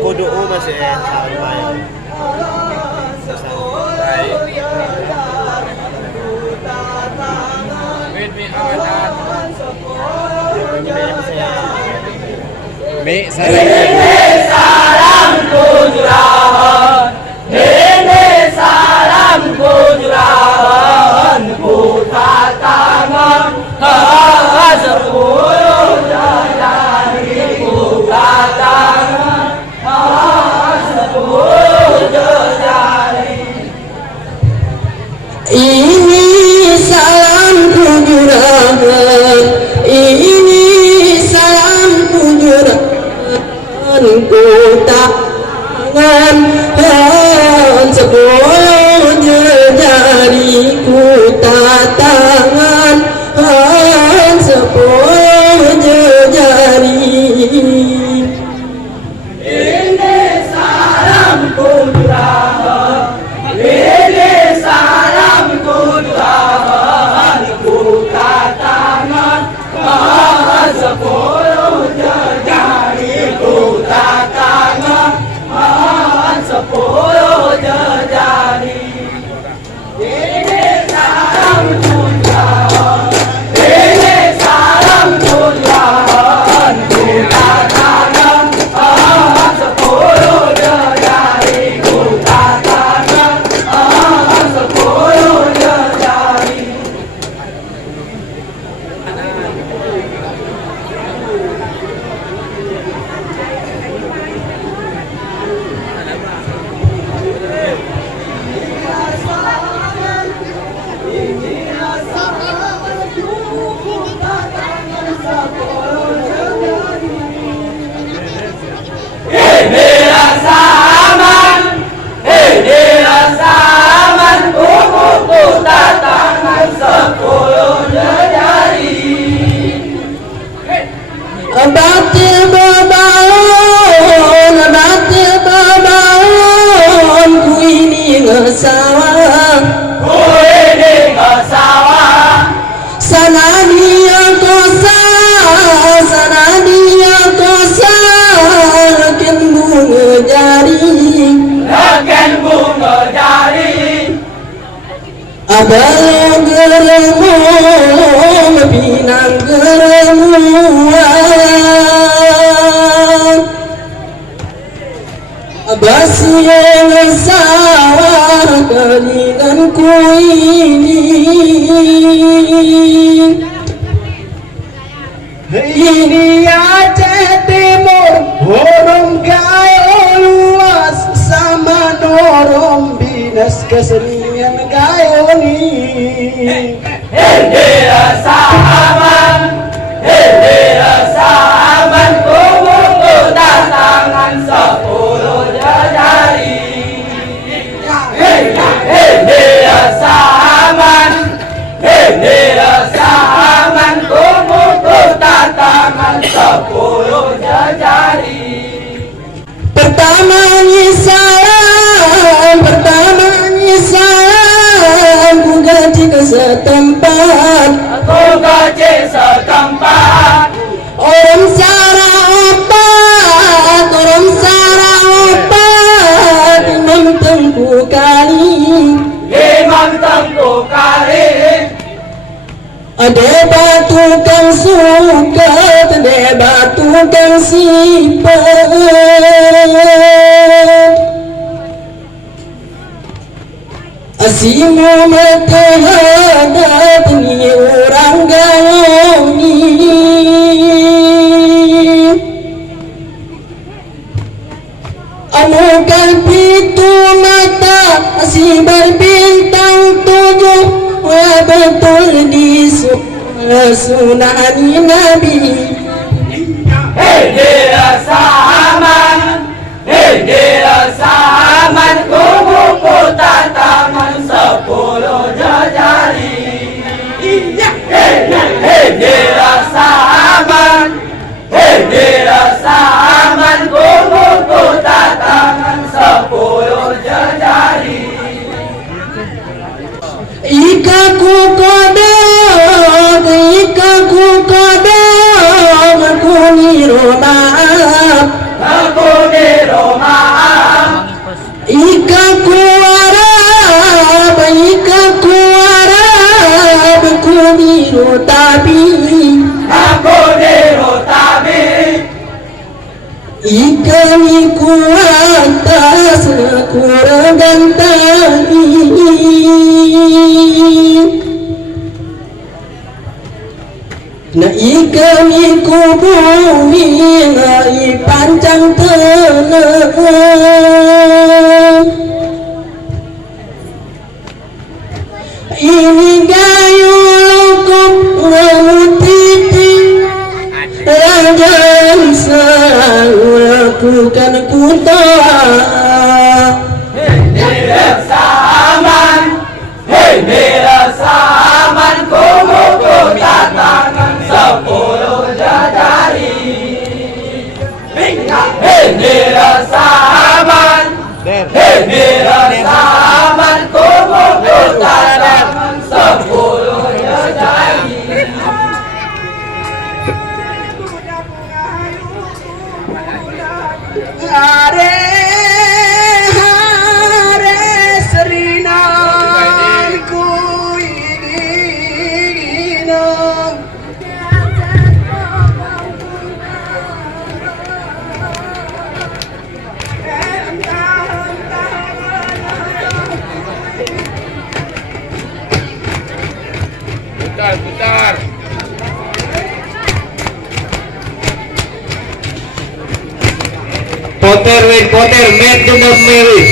Kudu masih sampai Mi salam kujurahan, ini salam kujurahan, buka tangan sepuluh jari, buka tangan sepuluh jari. Ini salam kujurahan, ini salam kujurahan, ku tangan sepuluh jari, ku tangan sepuluh jari. Ini salam kujurahan, ini salam kujurahan, ku tangan sepuluh jari, ku tangan sepuluh jari. Ini salam kujurahan, ini salam kujurahan, ku tangan sepuluh jari, ku tangan sepuluh jari. Ini rasa aman, ini rasa aman, buku tangan sepuluh jari. Batil bebaun, batil bebaun, ku ini ngesawah, ku ini ngesawah. Sana dia kosa, sana dia kosa, leken bunga jari, leken bunga jari. Abang geremu, pinang geremuan, basi yang sawah kelinganku ini. Ini Aceh Timur, orang gayo luas, sama dorong binas kesenian gayo ni. Ini rasa aman, ini rasa aman, kubu tangan sepuluh jari. Ini rasa aman, ini rasa aman, kubu tangan sepuluh jari. Pertamanya salam, pertamanya salam, ku gaji ke setempat, ku gaji setempat. Orang sarapat, orang sarapat, imam tengku kali, imam tengku kali. Ada batu kang suka, ada batu kang sifat. Simu matehadat ni orang gayoni amukan pintu mata si berbintang tujuh wa betul di sunnah Nabi. Hei dia sahaman, hei dia sahaman, kubuku tataman 10 jari. Hei dia sahaman, hei dia sahaman, kubuku tataman 10 jari. Ikaku kodok, ikaku kodok, aku niru maaf, Aku niru maaf. ikaku Arab, ikaku Arab, aku niru tabi, Aku niru tabi. ikaniku atas kurang tali. Na ikaniku bumi ngai panjang tenang. Ini gayu lukup ngamutiti rajan lakukan kuta. Dia sahaman, hei dia sahaman, kubuku tataman 10 jari. Hei dia sahaman, hei dia sahaman, kubuku tataman 10 jari. Hare Hare Serinam Kuiginam. Putar. Poter, main jumlah milih.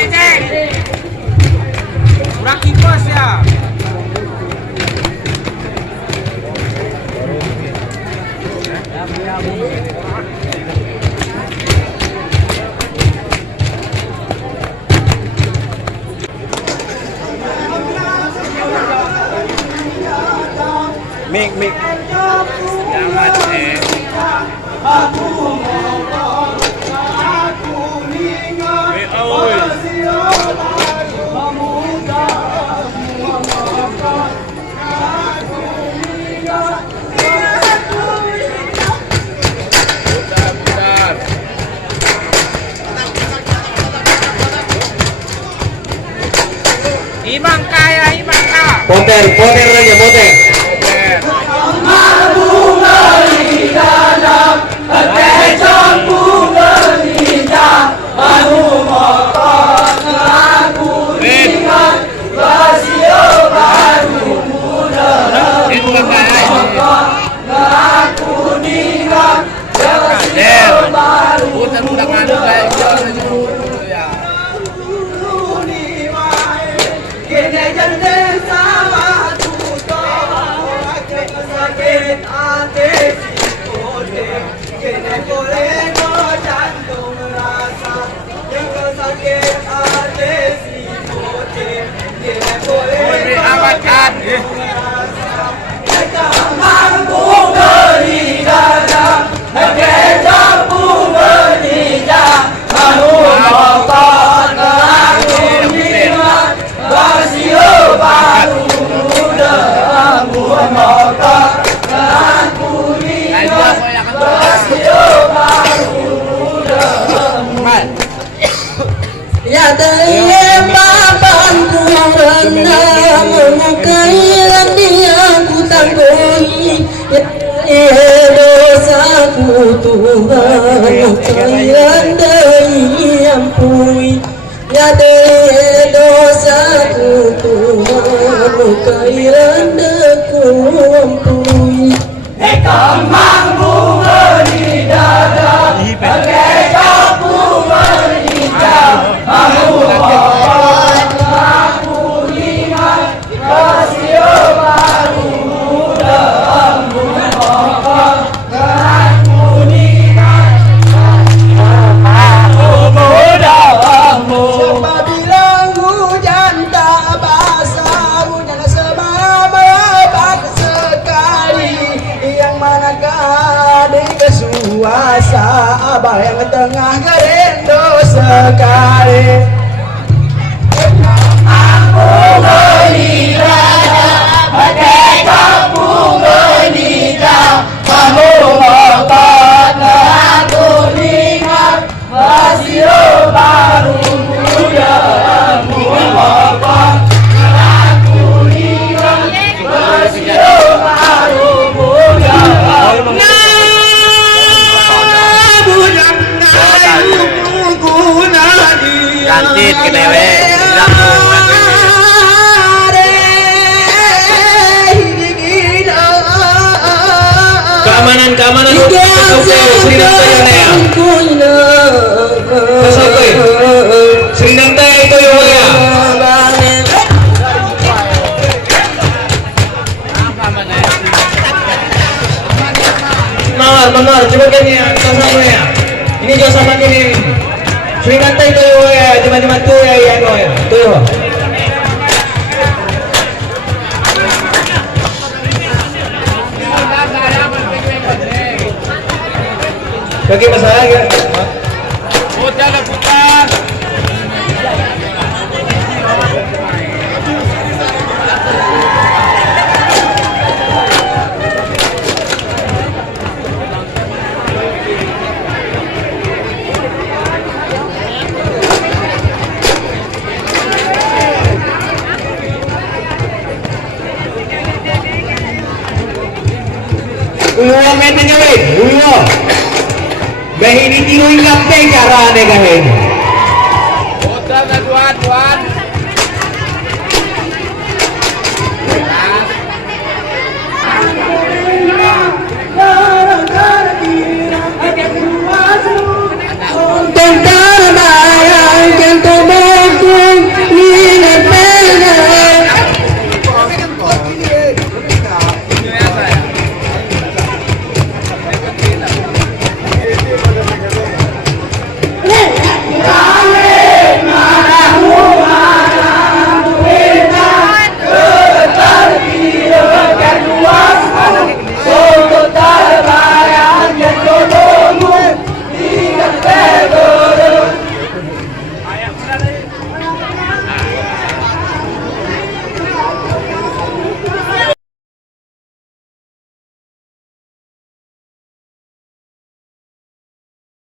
Cek. Kurang kipos ya. Mik. Poter lagi poter. Aku Kailan aku ampui Kemang bunga di dada bagai kapu merindah Aku ingat kasih baru muda embun pokok Aku ingat muda embun Siapa bilang hujan tak basah Hujan semama bak sekali Yang manakah di kesuasa Abah yang tengah gerendo sekali bagai kapu menikah Kamu motot aku ingat masih baru muda embun pokok Aku ingat masih baru muda Kantit ke dewe. Keamanan Sri Dantaya Sri Dantaya itu ya. Benar, coba kan ya, sama ya. Ini juga sama ini. Sri Dantaya itu ya, teman-teman tuh ya, tuh ya. Bagi masalah ya. Putar lah, putar. Uwa metin gawin, uwa. Bahin itiruin kapten cara ane gahin. Putar lah, tuan. Tentar bayangkan tubuhku ingat benar